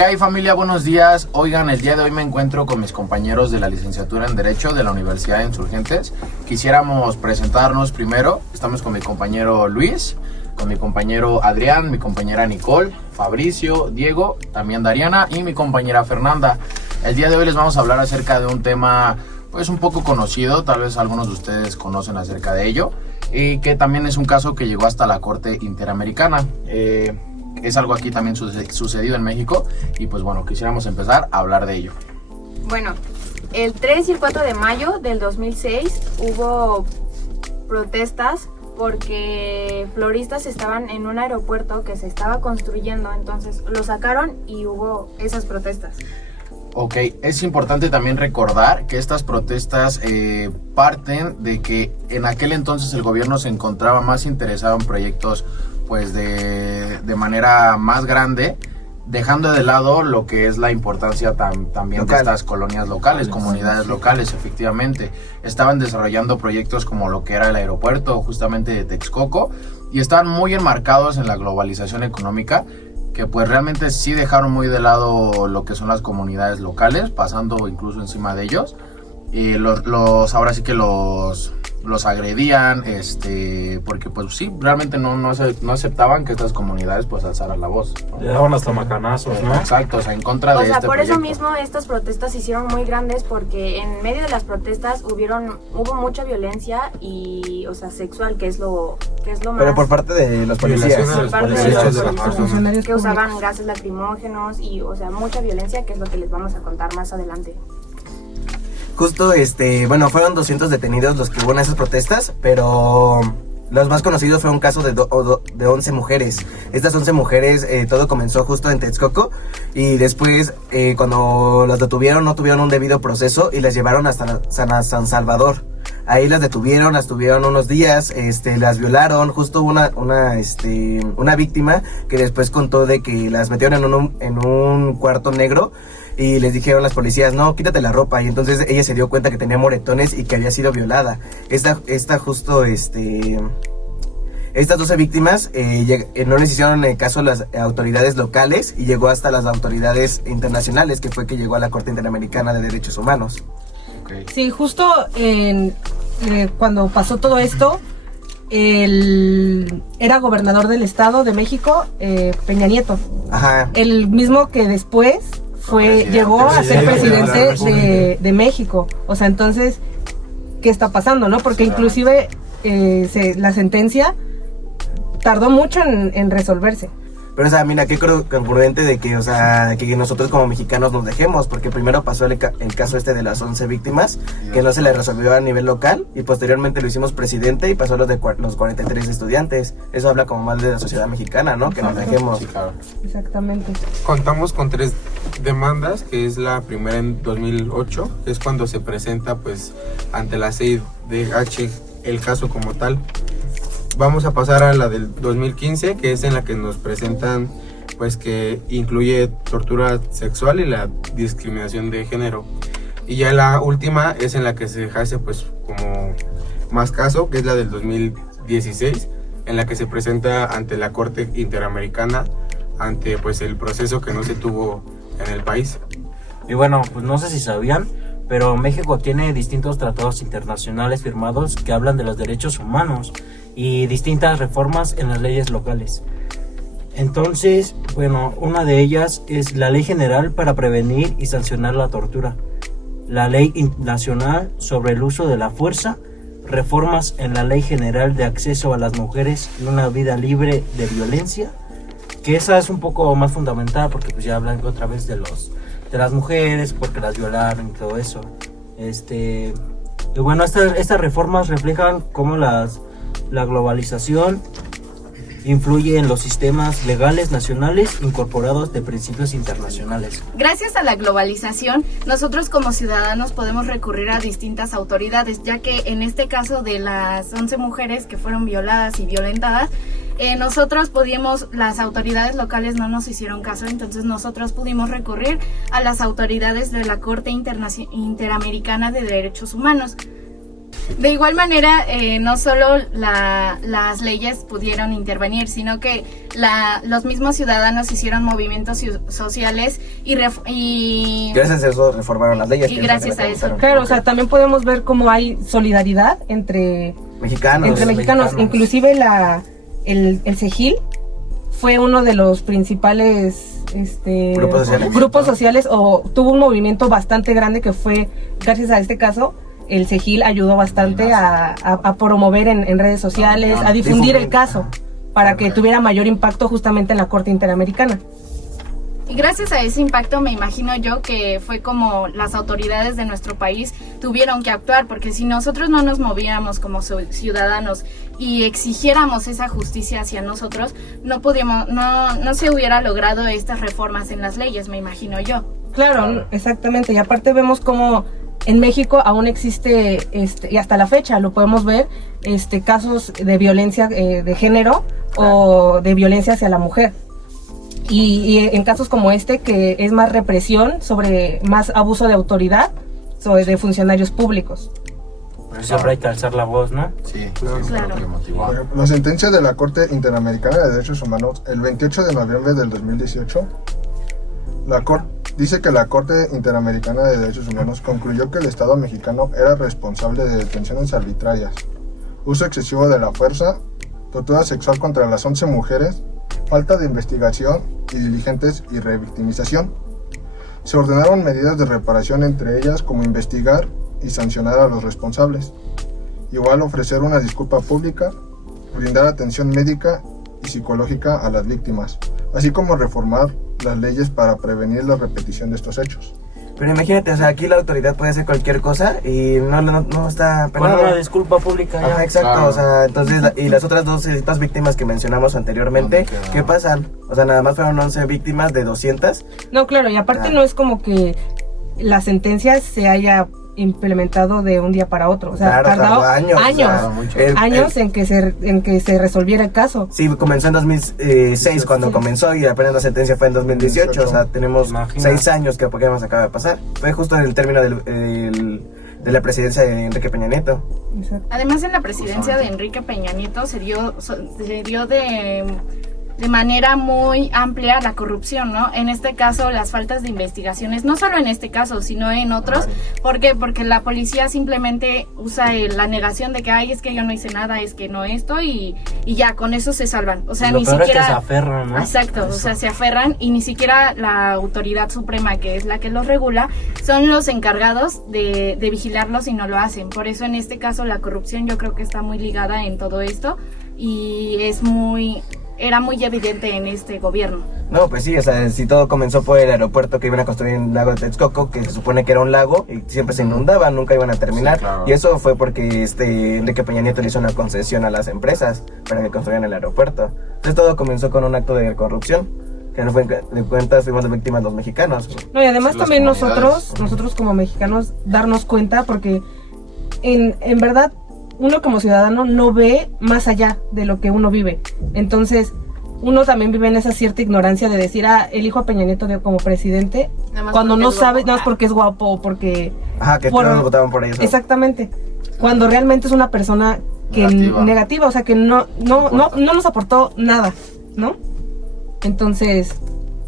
¿Qué hay, familia? Buenos días. Oigan, el día de hoy me encuentro con mis compañeros de la licenciatura en Derecho de la Universidad de Insurgentes. Quisiéramos presentarnos primero. Estamos con mi compañero Luis, con mi compañero Adrián, mi compañera Nicole, Fabricio, Diego, también Dariana y mi compañera Fernanda. El día de hoy les vamos a hablar acerca de un tema pues un poco conocido, tal vez algunos de ustedes conocen acerca de ello, y que también es un caso que llegó hasta la Corte Interamericana. Es algo aquí también sucedido en México y pues bueno, quisiéramos empezar a hablar de ello. Bueno, el 3 y el 4 de mayo del 2006 hubo protestas porque floristas estaban en un aeropuerto que se estaba construyendo, entonces lo sacaron y hubo esas protestas. Ok, es importante también recordar que estas protestas parten de que en aquel entonces el gobierno se encontraba más interesado en proyectos pues de manera más grande, dejando de lado lo que es la importancia también de estas colonias locales, comunidades locales, efectivamente. Estaban desarrollando proyectos como lo que era el aeropuerto justamente de Texcoco y estaban muy enmarcados en la globalización económica, que pues realmente sí dejaron muy de lado lo que son las comunidades locales, pasando incluso encima de ellos. Y ahora sí que los agredían, porque pues sí, realmente no aceptaban que estas comunidades pues alzaran la voz, ¿no? Le daban hasta macanazos, ¿no? Exacto, o sea, en contra de este por proyecto. eso mismo estas protestas se hicieron muy grandes, porque en medio de las protestas hubo mucha violencia y, o sea, sexual, que es lo más... Pero por parte de los policías. Por parte de los funcionarios que usaban gases lacrimógenos y, o sea, mucha violencia, que es lo que les vamos a contar más adelante. Justo, bueno, fueron 200 detenidos los que hubo en esas protestas, pero los más conocidos fue un caso de 11 mujeres. Estas 11 mujeres, todo comenzó justo en Texcoco y después, cuando las detuvieron, no tuvieron un debido proceso y las llevaron hasta San Salvador. Ahí las detuvieron, las tuvieron unos días, las violaron. Justo una víctima que después contó de que las metieron en un cuarto negro y les dijeron las policías, no, quítate la ropa. Y entonces ella se dio cuenta que tenía moretones y que había sido violada. Estas 12 víctimas no les hicieron caso a las autoridades locales y llegó hasta las autoridades internacionales, que fue que llegó a la Corte Interamericana de Derechos Humanos. Okay. Sí, justo cuando pasó todo esto, era gobernador del Estado de México, Peña Nieto. Ajá. El mismo que después llegó a ser presidente de México. O sea, entonces, ¿qué está pasando, no? Porque inclusive la sentencia tardó mucho en resolverse. Pero, o sea, mira, qué concurrente de que, o sea, que nosotros como mexicanos nos dejemos, porque primero pasó el caso de las 11 víctimas, que no se le resolvió a nivel local, y posteriormente lo hicimos presidente y pasó los 43 estudiantes. Eso habla como mal de la sociedad mexicana, ¿no? Que nos dejemos. Sí, claro. Exactamente. Contamos con 3 demandas, que es la primera en 2008, que es cuando se presenta pues ante la CIDH el caso como tal. Vamos a pasar a la del 2015, que es en la que nos presentan pues que incluye tortura sexual y la discriminación de género. Y ya la última es en la que se hace pues como más caso, que es la del 2016, en la que se presenta ante la Corte Interamericana ante pues el proceso que no se tuvo en el país. Y bueno, pues no sé si sabían, pero México tiene distintos tratados internacionales firmados que hablan de los derechos humanos y distintas reformas en las leyes locales. Entonces, bueno, una de ellas es la Ley General para prevenir y sancionar la tortura, la Ley Nacional sobre el uso de la fuerza, reformas en la Ley General de acceso a las mujeres en una vida libre de violencia, que esa es un poco más fundamental porque pues ya hablan otra vez de las mujeres porque las violaron y todo eso. Y bueno, estas reformas reflejan cómo la globalización influye en los sistemas legales nacionales incorporados de principios internacionales. Gracias a la globalización, nosotros como ciudadanos podemos recurrir a distintas autoridades, ya que en este caso de las 11 mujeres que fueron violadas y violentadas, las autoridades locales no nos hicieron caso, entonces nosotros pudimos recurrir a las autoridades de la Corte Interamericana de Derechos Humanos. De igual manera, no solo las leyes pudieron intervenir, sino que los mismos ciudadanos hicieron movimientos sociales y gracias a eso reformaron las leyes. Y gracias a eso. Claro, o sea, también podemos ver cómo hay solidaridad entre mexicanos. Inclusive el CEGIL fue uno de los principales grupos sociales, o tuvo un movimiento bastante grande que fue, gracias a este caso, el CEGIL ayudó bastante a promover en redes sociales, a difundir el caso para que tuviera mayor impacto justamente en la Corte Interamericana. Y gracias a ese impacto me imagino yo que fue como las autoridades de nuestro país tuvieron que actuar, porque si nosotros no nos movíamos como ciudadanos y exigiéramos esa justicia hacia nosotros, no se hubiera logrado estas reformas en las leyes, me imagino yo. Claro, exactamente, y aparte vemos como en México aún existe, y hasta la fecha lo podemos ver, casos de violencia de género o de violencia hacia la mujer. Y en casos como que es más represión, sobre más abuso de autoridad, sobre de funcionarios públicos. Pero siempre hay que alzar la voz, ¿no? Sí, Claro. La sentencia de la Corte Interamericana de Derechos Humanos el 28 de noviembre del 2018 dice que la Corte Interamericana de Derechos Humanos concluyó que el Estado mexicano era responsable de detenciones arbitrarias, uso excesivo de la fuerza, tortura sexual contra las 11 mujeres, falta de investigación y diligentes y revictimización. Se ordenaron medidas de reparación, entre ellas como investigar y sancionar a los responsables. Igual ofrecer una disculpa pública, brindar atención médica y psicológica a las víctimas, así como reformar las leyes para prevenir la repetición de estos hechos. Pero imagínate, o sea, aquí la autoridad puede hacer cualquier cosa y no está penado. Con una disculpa pública ya. Ajá, exacto, Claro. o sea, entonces, y las otras 12 víctimas que mencionamos anteriormente, ¿qué pasan? O sea, nada más fueron 11 víctimas de 200. No, claro, y aparte no es como que la sentencia se haya implementado de un día para otro, o sea, Claro, tardó tardó años, años en que se resolviera el caso. Sí, comenzó en 2006 cuando comenzó y apenas la sentencia fue en 2018, o sea, tenemos Imagina. 6 años que apenas acaba de pasar. Fue justo en el término de la presidencia de Enrique Peña Nieto. Exacto. Además, en la presidencia de Enrique Peña Nieto se dio de manera muy amplia la corrupción, ¿no? En este caso, las faltas de investigaciones, no solo en este caso, sino en otros. ¿Por qué? Porque la policía simplemente usa la negación de que, ay, es que yo no hice nada, es que no esto, y ya, con eso se salvan. O sea, Lo ni peor siquiera... es que se aferran, ¿no? Exacto, o sea, se aferran y ni siquiera la autoridad suprema, que es la que los regula, son los encargados de vigilarlos y no lo hacen. Por eso, en este caso, la corrupción yo creo que está muy ligada en todo esto y era muy evidente en este gobierno. No, pues sí, o sea, si todo comenzó por el aeropuerto que iban a construir en el lago de Texcoco, que se supone que era un lago y siempre se inundaba, nunca iban a terminar. Sí, claro. Y eso fue porque Enrique Peña Nieto le hizo una concesión a las empresas para que construyeran el aeropuerto. Entonces todo comenzó con un acto de corrupción, que no fue de cuentas fuimos las víctimas los mexicanos. No, y además Sí, las también comunidades. nosotros como mexicanos, darnos cuenta, porque en verdad uno como ciudadano no ve más allá de lo que uno vive. Entonces, uno también vive en esa cierta ignorancia de decir, elijo a Peña Nieto como presidente, Nada más cuando porque no es sabe, guapo. nada más porque es guapo o porque... Ajá, que todos votaban por ellos. ¿no? Exactamente. Cuando realmente es una persona que negativa, o sea, que no nos aportó nada, ¿no? Entonces...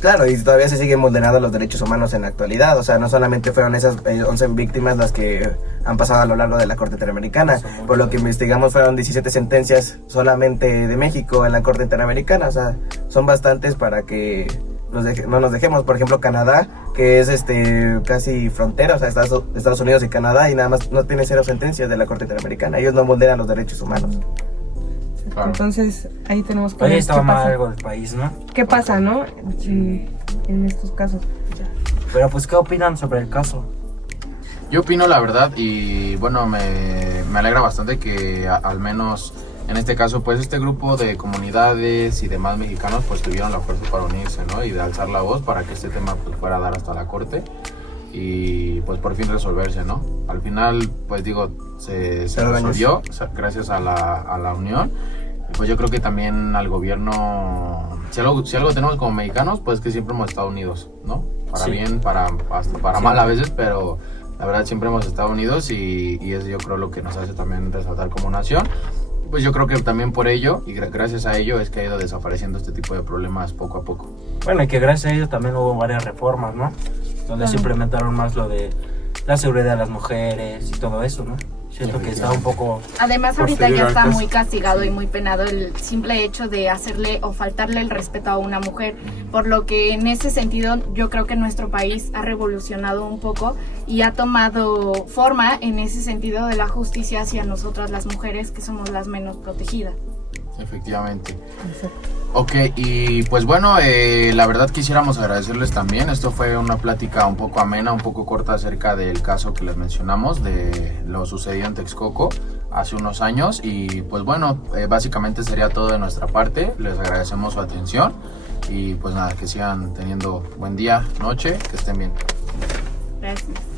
Claro, y todavía se siguen vulnerando los derechos humanos en la actualidad. O sea, no solamente fueron esas 11 víctimas las que han pasado a lo largo de la Corte Interamericana. Por lo que investigamos fueron 17 sentencias solamente de México en la Corte Interamericana. O sea, son bastantes para que no nos dejemos. Por ejemplo, Canadá, que es casi frontera, o sea, Estados Unidos y Canadá, y nada más no tiene 0 sentencias de la Corte Interamericana. Ellos no vulneran los derechos humanos. Claro. Entonces, ahí tenemos que Oye, ver estaba qué mal pasa. algo del país, ¿no? ¿Qué pasa, no? En estos casos. Pero pues, ¿qué opinan sobre el caso? Yo opino la verdad y bueno, me alegra bastante que al menos en este caso pues este grupo de comunidades y demás mexicanos pues tuvieron la fuerza para unirse, ¿no? Y de alzar la voz para que este tema pues fuera a dar hasta la corte y pues por fin resolverse, ¿no? Al final pues digo, se resolvió gracias a la unión. Pues yo creo que también al gobierno, si algo tenemos como mexicanos, pues que siempre hemos estado unidos, ¿no? Para Sí. bien, hasta para mal a veces, pero La verdad siempre hemos estado unidos y es yo creo lo que nos hace también resaltar como nación. Pues yo creo que también por ello y gracias a ello es que ha ido desapareciendo este tipo de problemas poco a poco. Bueno, y que gracias a ello también hubo varias reformas, ¿no? Donde se implementaron más lo de la seguridad de las mujeres y todo eso, ¿no? Siento que está un poco... Además ahorita ya está posterior al muy caso. castigado y muy penado el simple hecho de hacerle o faltarle el respeto a una mujer, por lo que en ese sentido yo creo que nuestro país ha revolucionado un poco y ha tomado forma en ese sentido de la justicia hacia nosotras las mujeres que somos las menos protegidas. Efectivamente. Ok, y pues bueno, la verdad quisiéramos agradecerles también. Esto fue una plática un poco amena, un poco corta acerca del caso que les mencionamos, de lo sucedido en Texcoco hace unos años. Y pues bueno, básicamente sería todo de nuestra parte. Les agradecemos su atención y pues nada, que sigan teniendo buen día, noche, que estén bien. Gracias.